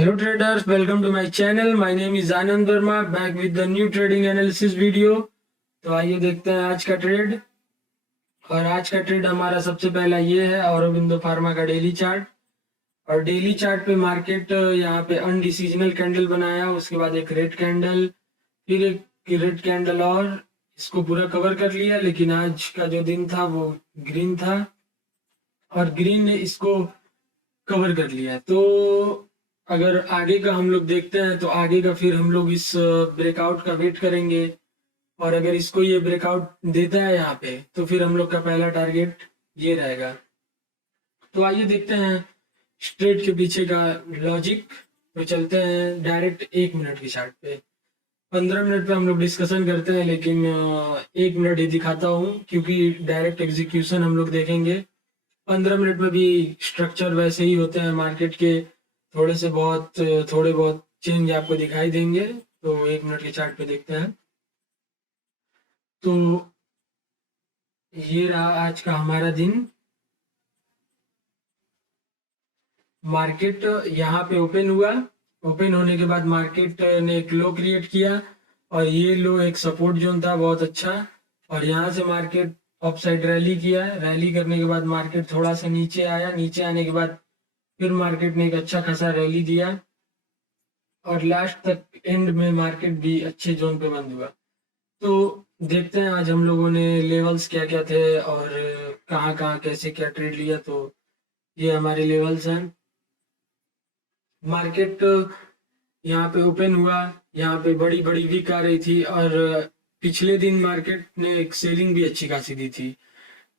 Hello traders, welcome to my channel. My name is Anand Verma, back with the new trading analysis video. तो आइए देखते हैं आज का ट्रेड। और आज का ट्रेड हमारा सबसे पहला ये है औरोबिंदो फार्मा का डेली चार्ट। और डेली चार्ट पे मार्केट यहाँ पे अनडिसीजनल कैंडल बनाया, उसके बाद एक रेड कैंडल, फिर एक रेड कैंडल और इसको पूरा कवर कर लिया। लेकिन आज का जो दिन था वो ग्रीन था और ग्रीन ने इसको कवर कर लिया। तो अगर आगे का हम लोग देखते हैं तो आगे का फिर हम लोग इस ब्रेकआउट का वेट करेंगे। और अगर इसको ये ब्रेकआउट देता है यहाँ पे तो फिर हम लोग का पहला टारगेट ये रहेगा। तो आइए देखते हैं स्ट्रेट के पीछे का लॉजिक। तो चलते हैं डायरेक्ट 1 मिनट की चार्ट पे। 15 मिनट पे हम लोग डिस्कशन करते हैं, लेकिन 1 मिनट ही दिखाता हूँ क्योंकि डायरेक्ट एग्जीक्यूशन हम लोग देखेंगे। 15 मिनट में भी स्ट्रक्चर वैसे ही होते हैं मार्केट के, थोड़े बहुत चेंज आपको दिखाई देंगे। तो 1 मिनट के चार्ट पे देखते हैं। तो ये रहा आज का हमारा दिन। मार्केट यहाँ पे ओपन हुआ। ओपन होने के बाद मार्केट ने एक लो क्रिएट किया और ये लो एक सपोर्ट जोन था बहुत अच्छा। और यहाँ से मार्केट अप साइड रैली किया। रैली करने के बाद मार्केट थोड़ा सा नीचे आया। नीचे आने के बाद फिर मार्केट ने एक अच्छा खासा रैली दिया और लास्ट तक एंड में मार्केट भी अच्छे जोन पे बंद हुआ। तो देखते हैं आज हम लोगों ने लेवल्स क्या क्या थे और कहाँ कहाँ कैसे क्या ट्रेड लिया। तो ये हमारे लेवल्स हैं। मार्केट यहाँ पे ओपन हुआ, यहाँ पे बड़ी बड़ी वीक आ रही थी और पिछले दिन मार्केट ने एक सेलिंग भी अच्छी खासी दी थी।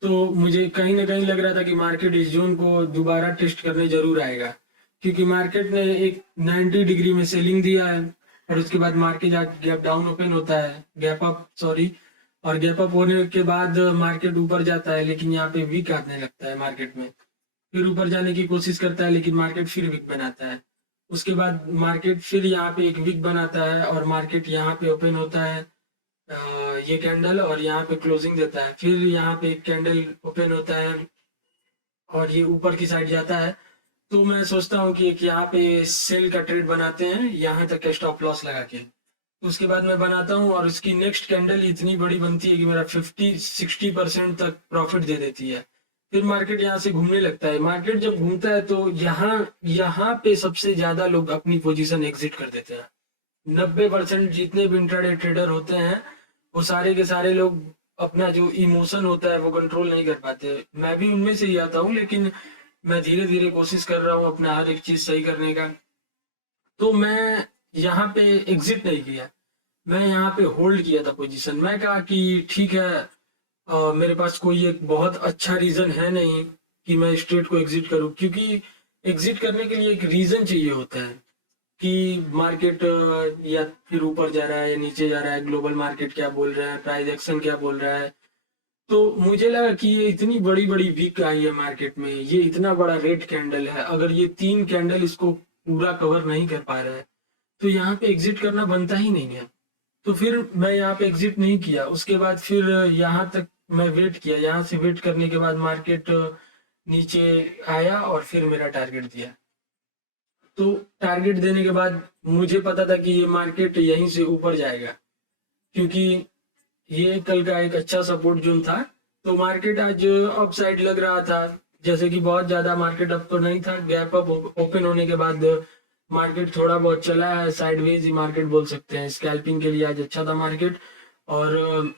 तो मुझे कहीं ना कहीं लग रहा था कि मार्केट इस जोन को दोबारा टेस्ट करने जरूर आएगा, क्योंकि मार्केट ने एक 90 डिग्री में सेलिंग दिया है और उसके बाद मार्केट गैप डाउन ओपन होता है, गैप अप सॉरी। और गैप अप होने के बाद मार्केट ऊपर जाता है, लेकिन यहाँ पे वीक आने लगता है मार्केट में। फिर ऊपर जाने की कोशिश करता है लेकिन मार्केट फिर वीक बनाता है। उसके बाद मार्केट फिर यहाँ पे एक वीक बनाता है और मार्केट यहाँ पे ओपन होता है ये कैंडल और यहाँ पे क्लोजिंग देता है। फिर यहाँ पे एक कैंडल ओपन होता है और ये ऊपर की साइड जाता है। तो मैं सोचता हूँ कि एक यहाँ पे सेल का ट्रेड बनाते हैं यहाँ तक का स्टॉप लॉस लगा के। उसके बाद मैं बनाता हूँ और उसकी नेक्स्ट कैंडल इतनी बड़ी बनती है कि मेरा 50-60% तक प्रॉफिट दे देती है। फिर मार्केट यहाँ से घूमने लगता है। मार्केट जब घूमता है तो यहाँ यहाँ पे सबसे ज्यादा लोग अपनी पोजीशन एग्जिट कर देते हैं। 90% जितने भी इंट्राडे ट्रेडर होते हैं वो सारे के सारे लोग अपना जो इमोशन होता है वो कंट्रोल नहीं कर पाते। मैं भी उनमें से ही आता हूँ, लेकिन मैं धीरे धीरे कोशिश कर रहा हूँ अपना हर एक चीज सही करने का। तो मैं यहाँ पे एग्जिट नहीं किया, मैं यहाँ पे होल्ड किया था पोजीशन। मैं कहा कि ठीक है, मेरे पास कोई एक बहुत अच्छा रीजन है नहीं कि मैं स्ट्रेट को एग्जिट करूं, क्योंकि एग्जिट करने के लिए एक रीजन चाहिए होता है कि मार्केट या फिर ऊपर जा रहा है या नीचे जा रहा है, ग्लोबल मार्केट क्या बोल रहा है, प्राइस एक्शन क्या बोल रहा है। तो मुझे लगा कि ये इतनी बड़ी बड़ी वीक आई है मार्केट में, ये इतना बड़ा रेड कैंडल है, अगर ये 3 कैंडल इसको पूरा कवर नहीं कर पा रहा है तो यहाँ पे एग्जिट करना बनता ही नहीं है। तो फिर मैं यहाँ पे एग्जिट नहीं किया। उसके बाद फिर यहाँ तक मैं वेट किया। यहाँ से वेट करने के बाद मार्केट नीचे आया और फिर मेरा टारगेट दिया। तो टारगेट देने के बाद मुझे पता था कि ये मार्केट यहीं से ऊपर जाएगा, क्योंकि ये कल का एक अच्छा सपोर्ट जोन था। तो मार्केट आज अप साइड लग रहा था, जैसे कि बहुत ज्यादा मार्केट अप तो नहीं था। गैप अप ओपन होने के बाद मार्केट थोड़ा बहुत चला है, साइडवेज ही मार्केट बोल सकते हैं। स्कैल्पिंग के लिए आज अच्छा था मार्केट। और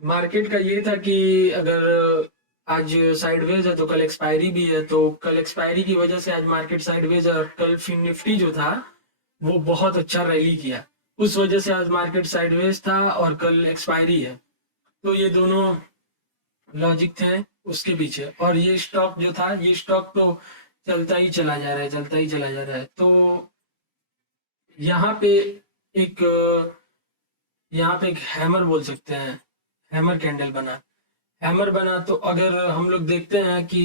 मार्केट का ये था कि अगर आज साइडवेज है तो कल एक्सपायरी भी है, तो कल एक्सपायरी की वजह से आज मार्केट साइडवेज है। और कल फिर निफ्टी जो था वो बहुत अच्छा रैली किया, उस वजह से आज मार्केट साइडवेज था और कल एक्सपायरी है। तो ये दोनों लॉजिक थे उसके पीछे। और ये स्टॉक जो था, ये स्टॉक तो चलता ही चला जा रहा है, चलता ही चला जा रहा है। तो यहाँ पे एक यहाँ पे एक हैमर बोल सकते हैं, हैमर कैंडल बना। हैमर बना तो अगर हम लोग देखते हैं कि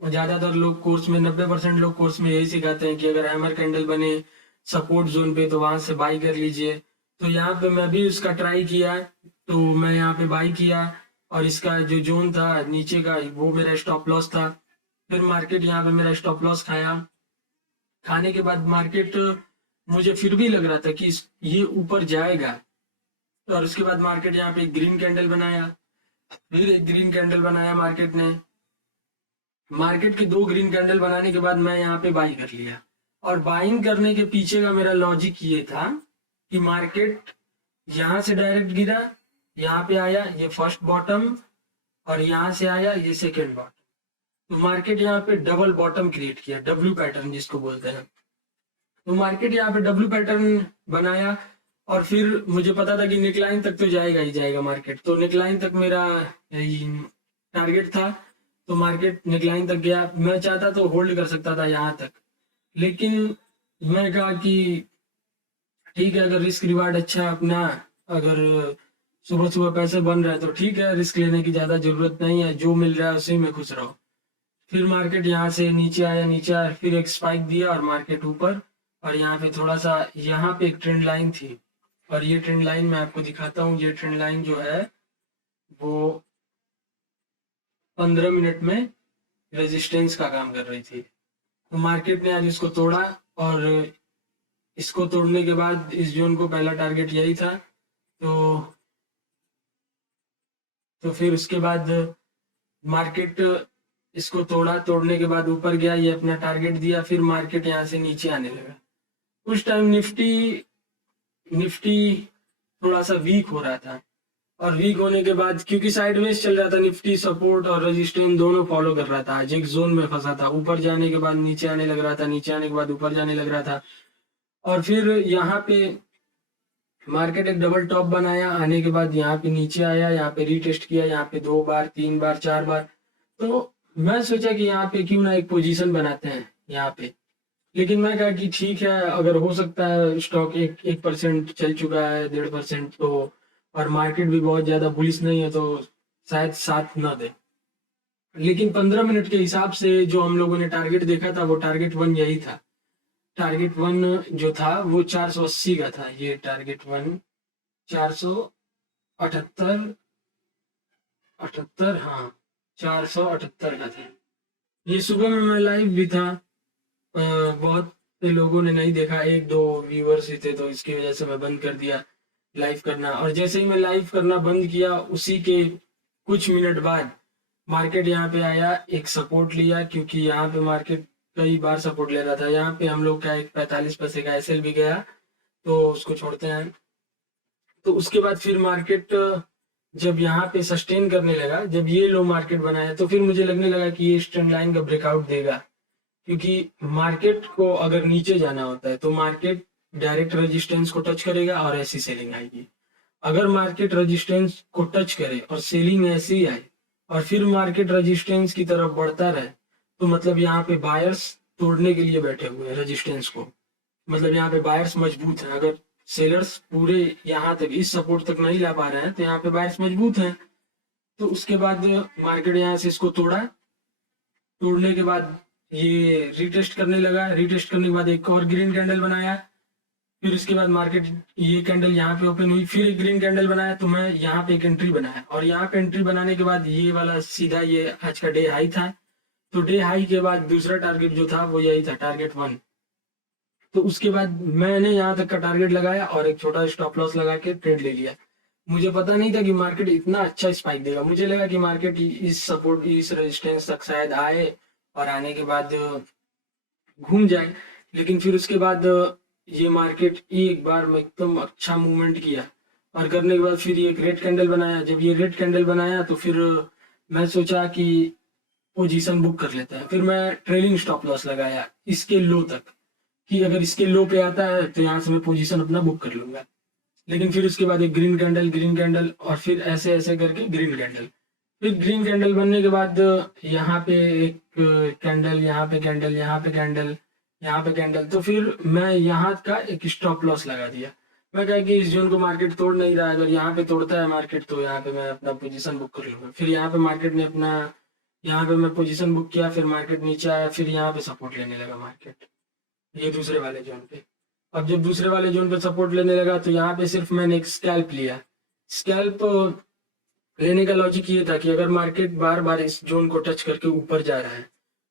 ज्यादातर लोग कोर्स में 90% लोग कोर्स में यही सिखाते हैं कि अगर हैमर कैंडल बने सपोर्ट जोन पे तो वहां से बाई कर लीजिए। तो यहाँ पे मैं भी उसका ट्राई किया, तो मैं यहाँ पे बाई किया और इसका जो जोन था नीचे का वो मेरा स्टॉप लॉस था। फिर मार्केट यहाँ पे मेरा स्टॉप लॉस खाया खाने के बाद मार्केट मुझे फिर भी लग रहा था कि ये ऊपर जाएगा। और उसके बाद मार्केट यहाँ पे एक ग्रीन कैंडल बनाया, फिर एक ग्रीन कैंडल बनाया मार्केट ने। मार्केट के 2 ग्रीन कैंडल बनाने के बाद मैं यहाँ पे बाई कर लिया। और बाइंग करने के पीछे का मेरा लॉजिक ये था कि मार्केट यहाँ से डायरेक्ट गिरा, यहाँ पे आया ये फर्स्ट बॉटम, और यहाँ से आया ये सेकेंड बॉटम। तो मार्केट यहाँ पे डबल बॉटम क्रिएट किया, डब्ल्यू पैटर्न जिसको बोलते हैं। तो मार्केट यहाँ पे डब्ल्यू पैटर्न बनाया, और फिर मुझे पता था कि नेकलाइन तक तो जाएगा ही जाएगा मार्केट। तो नेकलाइन तक मेरा टारगेट था, तो मार्केट नेकलाइन तक गया। मैं चाहता तो होल्ड कर सकता था यहाँ तक, लेकिन मैं कहा कि ठीक है, अगर रिस्क रिवार्ड अच्छा अपना, अगर सुबह सुबह पैसे बन रहे हैं तो ठीक है, रिस्क लेने की ज़्यादा ज़रूरत नहीं है, जो मिल रहा है उसी में खुश रहो। फिर मार्केट यहाँ से नीचे आया, नीचे आया, फिर एक स्पाइक दिया और मार्केट ऊपर। और यहाँ पे थोड़ा सा, यहाँ पे एक ट्रेंड लाइन थी, और ये ट्रेंड लाइन मैं आपको दिखाता हूँ। ये ट्रेंड लाइन जो है वो 15 मिनट में रेजिस्टेंस का काम कर रही थी। तो मार्केट ने आज इसको तोड़ा, और इसको तोड़ने के बाद इस जोन को पहला टारगेट यही था। तो फिर उसके बाद मार्केट इसको तोड़ा, तोड़ने के बाद ऊपर गया, ये अपना टारगेट दिया, फिर मार्केट यहाँ से नीचे आने लगा। उस टाइम निफ्टी थोड़ा सा वीक हो रहा था, और वीक होने के बाद क्योंकि साइडवेज चल रहा था, निफ्टी सपोर्ट और रेजिस्टेंस दोनों फॉलो कर रहा था। आज एक जोन में फंसा था, ऊपर जाने के बाद नीचे आने लग रहा था, नीचे आने के बाद ऊपर जाने लग रहा था। और फिर यहाँ पे मार्केट एक डबल टॉप बनाया, आने के बाद यहाँ पे नीचे आया, यहाँ पे रीटेस्ट किया, यहाँ पे 2 बार 3 बार 4 बार। तो मैं सोचा कि यहाँ पे क्यों ना एक पोजीशन बनाते हैं यहाँ पे। लेकिन मैं कहा कि ठीक है, अगर हो सकता है स्टॉक 1% चल चुका है, 1.5% तो, और मार्केट भी बहुत ज्यादा बुलिश नहीं है, तो शायद साथ ना दे। लेकिन 15 मिनट के हिसाब से जो हम लोगों ने टारगेट देखा था, वो टारगेट 1 यही था। टारगेट 1 जो था वो 480 का था। ये टारगेट 1 478, 78, हाँ 478 का था। ये सुबह में मैं लाइव भी था, बहुत से लोगों ने नहीं देखा, 1-2 व्यूअर्स ही थे, तो इसकी वजह से मैं बंद कर दिया लाइव करना। और जैसे ही मैं लाइव करना बंद किया, उसी के कुछ मिनट बाद मार्केट यहाँ पे आया, एक सपोर्ट लिया, क्योंकि यहाँ पे मार्केट कई बार सपोर्ट ले रहा था। यहाँ पे हम लोग का एक 45 पैसे का एसएल भी गया, तो उसको छोड़ते हैं। तो उसके बाद फिर मार्केट जब यहाँ पे सस्टेन करने लगा, जब ये लो मार्केट बनाया, तो फिर मुझे लगने लगा कि ये ट्रेंड लाइन का ब्रेकआउट देगा। क्योंकि मार्केट को अगर नीचे जाना होता है तो मार्केट डायरेक्ट रेजिस्टेंस को टच करेगा और ऐसी सेलिंग आएगी। अगर मार्केट रेजिस्टेंस को टच करे और सेलिंग ऐसी आए, और फिर मार्केट रेजिस्टेंस की तरफ बढ़ता रहे, तो मतलब यहाँ पे बायर्स तोड़ने के लिए बैठे हुए हैं रेजिस्टेंस को। मतलब यहाँ पे बायर्स मजबूत हैं। अगर सेलर्स पूरे यहाँ तक, इस सपोर्ट तक नहीं ला पा रहे हैं, तो यहाँ पे बायर्स मजबूत हैं। तो उसके बाद मार्केट यहाँ से इसको तोड़ा, तोड़ने के बाद ये रीटेस्ट करने लगा। रीटेस्ट करने के बाद एक और ग्रीन कैंडल बनाया, फिर उसके बाद मार्केट ये कैंडल यहाँ पे ओपन हुई, फिर एक ग्रीन कैंडल बनाया, तो मैं यहाँ पे एक एंट्री बनाया। और यहाँ पे एंट्री बनाने के बाद ये वाला सीधा ये आज का डे हाई था। तो डे हाई के बाद दूसरा टारगेट जो था वो यही था, टारगेट 1। तो उसके बाद मैंने यहाँ तक का टारगेट लगाया और एक छोटा स्टॉप लॉस लगा के ट्रेड ले लिया। मुझे पता नहीं था कि मार्केट इतना अच्छा स्पाइक देगा। मुझे लगा कि मार्केट इस सपोर्ट, इस रेजिस्टेंस तक शायद आए और आने के बाद घूम जाए। लेकिन फिर उसके बाद ये मार्केट एक बार में एकदम अच्छा मूवमेंट किया, और करने के बाद फिर ये एक रेड कैंडल बनाया। जब ये रेड कैंडल बनाया तो फिर मैं सोचा कि पोजीशन बुक कर लेता है। फिर मैं ट्रेलिंग स्टॉप लॉस लगाया इसके लो तक, कि अगर इसके लो पे आता है तो यहाँ से मैं पोजीशन अपना बुक कर लूंगा। लेकिन फिर उसके बाद एक ग्रीन कैंडल और फिर ऐसे ऐसे करके ग्रीन कैंडल। फिर ग्रीन कैंडल बनने के बाद यहाँ पे एक कैंडल, यहाँ पे कैंडल, यहाँ पे कैंडल, यहाँ पे कैंडल। तो फिर मैं यहाँ का एक स्टॉप लॉस लगा दिया। मैं कहा कि इस जोन को मार्केट तोड़ नहीं रहा है, अगर यहाँ पे तोड़ता है मार्केट तो यहाँ पे मैं अपना पोजीशन बुक कर लूंगा। फिर यहाँ पे मार्केट ने अपना, यहाँ पे मैं पोजीशन बुक किया, फिर मार्केट नीचे आया, फिर यहाँ पे सपोर्ट लेने लगा मार्केट, ये दूसरे वाले जोन पे। अब जब दूसरे वाले जोन पे सपोर्ट लेने लगा तो यहाँ पे सिर्फ मैंने एक स्कैल्प लिया। स्कैल्प लेने का लॉजिक ये था कि अगर मार्केट बार बार इस जोन को टच करके ऊपर जा रहा है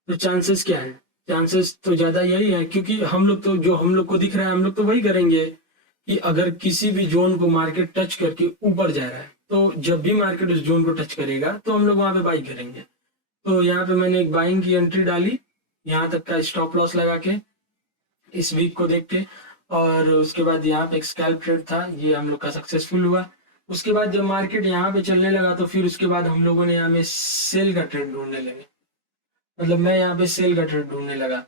तो चांसेस क्या है, चांसेस तो ज़्यादा यही है, क्योंकि हम लोग तो, जो हम लोग को दिख रहा है हम लोग तो वही करेंगे कि अगर किसी भी जोन को मार्केट टच करके ऊपर जा रहा है, तो जब भी मार्केट उस जोन को टच करेगा तो हम लोग वहां पे बाई करेंगे। तो यहाँ पे मैंने एक बाइंग की एंट्री डाली, यहाँ तक का स्टॉप लॉस लगा के, इस वीक को देख के। और उसके बाद यहाँ पे एक स्कैल्प ट्रेड था, ये हम लोग का सक्सेसफुल हुआ। उसके बाद जब मार्केट यहाँ पे चलने लगा तो फिर उसके बाद हम लोगों ने यहाँ पे सेल का ट्रेड ढूंढने लगे, मतलब मैं यहाँ पे सेल का ट्रेड ढूंढने लगा।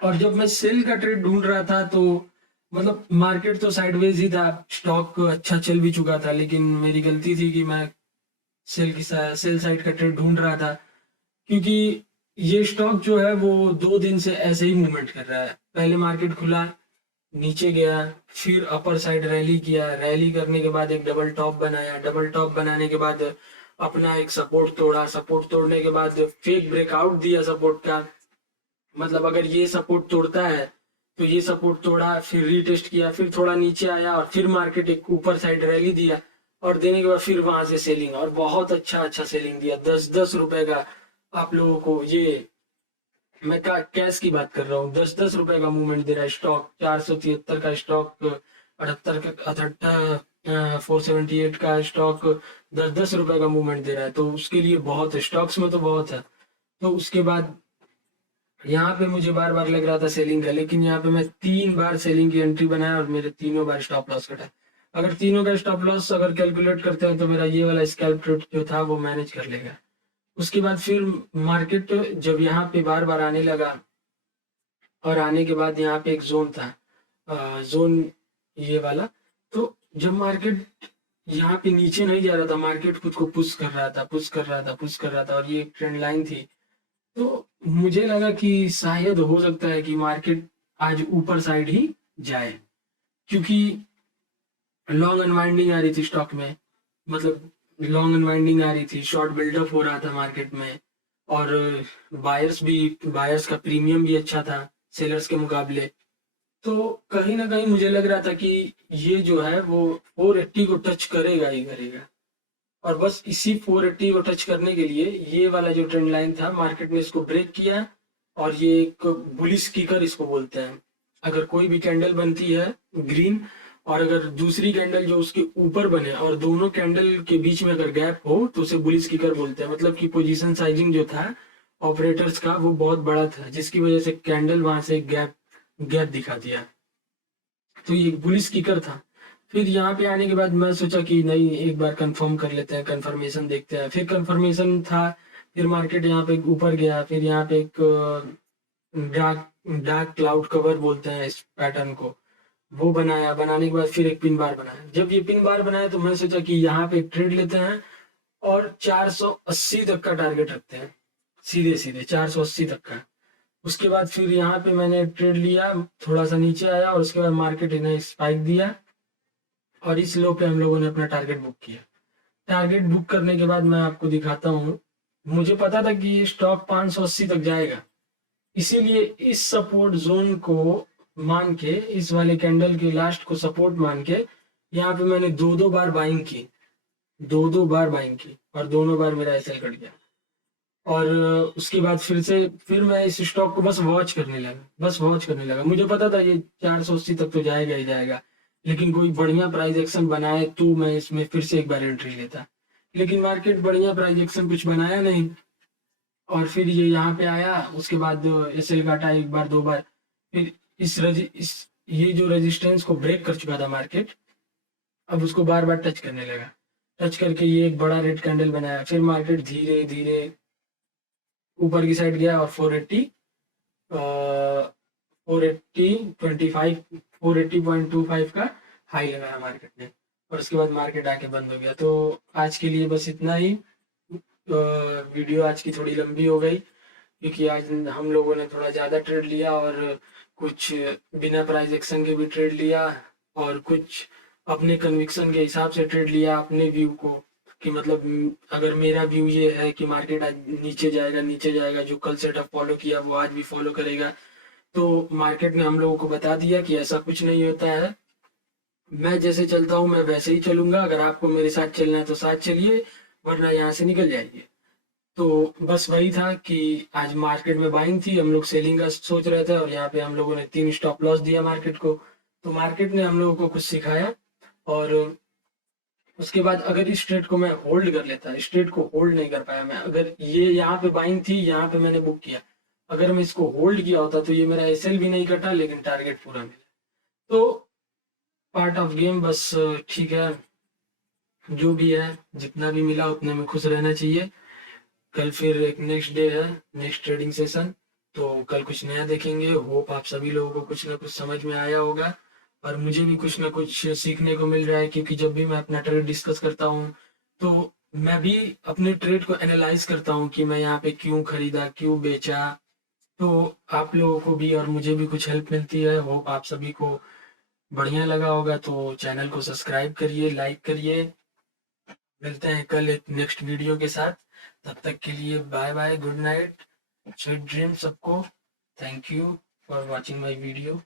और जब मैं सेल का ट्रेड ढूंढ रहा था तो मतलब मार्केट तो साइडवेज ही था, स्टॉक अच्छा चल भी चुका था, लेकिन मेरी गलती थी कि मैं सेल साइड का ट्रेड ढूंढ रहा था। क्योंकि ये स्टॉक जो है वो 2 दिन से ऐसे ही मूवमेंट कर रहा है। पहले मार्केट खुला, नीचे गया, फिर अपर साइड रैली किया, रैली करने के बाद एक डबल टॉप बनाया, डबल टॉप बनाने के बाद अपना एक सपोर्ट तोड़ा, सपोर्ट तोड़ने के बाद फेक ब्रेकआउट दिया सपोर्ट का। मतलब अगर ये सपोर्ट तोड़ता है तो ये सपोर्ट तोड़ा, फिर रीटेस्ट किया, फिर थोड़ा नीचे आया और फिर मार्केट एक ऊपर साइड रैली दिया, और देने के बाद फिर वहां से सेलिंग, और बहुत अच्छा अच्छा सेलिंग दिया, 10-10 रुपए का। आप लोगों को ये, मैं कैश की बात कर रहा हूँ, 10-10 रुपए का मूवमेंट दे रहा है स्टॉक। 473 का स्टॉक, 78 का, 78, 478 का स्टॉक 10-10 रुपए का मूवमेंट दे रहा है, तो उसके लिए बहुत है, स्टॉक्स में तो बहुत है। तो उसके बाद यहाँ पे मुझे बार बार लग रहा था सेलिंग का, लेकिन यहाँ पे मैं 3 बार सेलिंग की एंट्री बनाया और मेरे तीनों बार स्टॉप लॉस कटा। अगर तीनों का स्टॉप लॉस अगर कैलकुलेट करते हैं तो मेरा ये वाला स्कैल्प ट्रेड जो था वो मैनेज कर लेगा। उसके बाद फिर मार्केट जब यहाँ पे बार बार आने लगा, और आने के बाद यहाँ पे एक जोन था, जोन ये वाला, तो जब मार्केट यहाँ पे नीचे नहीं जा रहा था, मार्केट खुद को पुश कर रहा था, पुश कर रहा था, पुश कर रहा था, और ये एक ट्रेंड लाइन थी। तो मुझे लगा कि शायद हो सकता है कि मार्केट आज ऊपर साइड ही जाए, क्योंकि लॉन्ग अनवाइंडिंग आ रही थी स्टॉक में, मतलब लॉन्ग अनवाइंडिंग आ रही थी, शॉर्ट बिल्डअप हो रहा था मार्केट में, और बायर्स का प्रीमियम भी अच्छा था सेलर्स के मुकाबले। तो कहीं ना कहीं मुझे लग रहा था कि ये जो है वो 480 को टच करेगा ही करेगा, और बस इसी 480 को टच करने के लिए ये वाला जो ट्रेंड लाइन था, मार्केट ने इसको ब्रेक किया, और ये एक बुलिश किकर इसको बोलते हैं। अगर कोई भी कैंडल बनती है ग्रीन, और अगर दूसरी कैंडल जो उसके ऊपर बने और दोनों कैंडल के बीच में अगर गैप हो तो उसे बुलिश किकर बोलते हैं। मतलब कि पोजीशन साइजिंग जो था ऑपरेटर्स का वो बहुत बड़ा था, जिसकी वजह से कैंडल वहां से गैप गैप दिखा दिया, तो ये बुलिश किकर था। फिर यहाँ पे आने के बाद मैं सोचा कि नहीं, एक बार कंफर्म कर लेते हैं, कंफर्मेशन देखते हैं। फिर कंफर्मेशन था, फिर मार्केट यहाँ पे ऊपर गया, फिर यहाँ पे एक डार्क डार्क क्लाउड कवर बोलते हैं इस पैटर्न को, वो बनाया। बनाने के बाद फिर एक पिन बार बनाया। जब ये पिन बार बनाया तो मैं सोचा कि यहाँ पे एक ट्रेड लेते हैं और 480 तक का टारगेट रखते हैं, सीधे सीधे 480 तक का। उसके बाद फिर यहाँ पे मैंने ट्रेड लिया, थोड़ा सा नीचे आया, और उसके बाद मार्केट ने स्पाइक दिया, और इस लो पे हम लोगों ने अपना टारगेट बुक किया। टारगेट बुक करने के बाद मैं आपको दिखाता हूँ, मुझे पता था कि ये स्टॉक 580 तक जाएगा, इसीलिए इस सपोर्ट जोन को मान के, इस वाले कैंडल के लास्ट को सपोर्ट मान के, यहाँ पे मैंने 2-2 बार बाइंग की, 2-2 बार बाइंग की, और दोनों बार मेरा एसएल कट गया। और उसके बाद फिर मैं इस स्टॉक को बस वॉच करने लगा, बस वॉच करने लगा। मुझे पता था ये 480 तक तो जाएगा ही जाएगा, लेकिन कोई बढ़िया प्राइस एक्शन बनाए तो मैं इसमें फिर से एक बार एंट्री लेता। लेकिन मार्केट बढ़िया प्राइस एक्शन कुछ बनाया नहीं, और फिर ये यहाँ पे आया, उसके बाद एसएल काटा 1 बार 2 बार, फिर इस ये जो रेजिस्टेंस को ब्रेक कर चुका था मार्केट, अब उसको बार बार टच करने लगा, टच करके ये एक बड़ा रेड कैंडल बनाया। फिर मार्केट धीरे धीरे ऊपर की साइड गया, और 480.25 का हाई लगाया मार्केट ने, और उसके बाद मार्केट आके बंद हो गया। तो आज के लिए बस इतना ही। वीडियो आज की थोड़ी लंबी हो गई, क्योंकि आज हम लोगों ने थोड़ा ज़्यादा ट्रेड लिया, और कुछ बिना प्राइस एक्शन के भी ट्रेड लिया, और कुछ अपने कन्विक्शन के हिसाब से ट्रेड लिया, अपने व्यू को, कि मतलब अगर मेरा व्यू ये है कि मार्केट आज नीचे जाएगा, नीचे जाएगा, जो कल सेटअप फॉलो किया वो आज भी फॉलो करेगा, तो मार्केट ने हम लोगों को बता दिया कि ऐसा कुछ नहीं होता है। मैं जैसे चलता हूँ मैं वैसे ही चलूंगा, अगर आपको मेरे साथ चलना है तो साथ चलिए, वरना यहाँ से निकल जाइए। तो बस वही था कि आज मार्केट में बाइंग थी, हम लोग सेलिंग का सोच रहे थे और यहाँ पे हम लोगों ने 3 स्टॉप लॉस दिया मार्केट को। तो मार्केट ने हम लोगों को कुछ सिखाया और उसके बाद अगर इस ट्रेड को मैं होल्ड कर लेता, इस ट्रेड को होल्ड नहीं कर पाया मैं, अगर ये यहाँ पे बाइंग थी, यहाँ पे मैंने बुक किया, अगर मैं इसको होल्ड किया होता तो ये मेरा एसएल भी नहीं कटा लेकिन टारगेट पूरा मिला। तो पार्ट ऑफ गेम, बस ठीक है, जो भी है जितना भी मिला उतने में खुश रहना चाहिए। कल फिर एक नेक्स्ट डे है, नेक्स्ट ट्रेडिंग सेशन, तो कल कुछ नया देखेंगे। होप आप सभी लोगों को कुछ ना कुछ समझ में आया होगा और मुझे भी कुछ ना कुछ सीखने को मिल रहा है, क्योंकि जब भी मैं अपना ट्रेड डिस्कस करता हूँ तो मैं भी अपने ट्रेड को एनालाइज करता हूँ कि मैं यहाँ पे क्यों खरीदा, क्यों बेचा। तो आप लोगों को भी और मुझे भी कुछ हेल्प मिलती है। होप आप सभी को बढ़िया लगा होगा, तो चैनल को सब्सक्राइब करिए, लाइक करिए। मिलते हैं कल एक नेक्स्ट वीडियो के साथ। तब तक के लिए bye bye, good night, sweet dream सबको। Thank you for watching my video.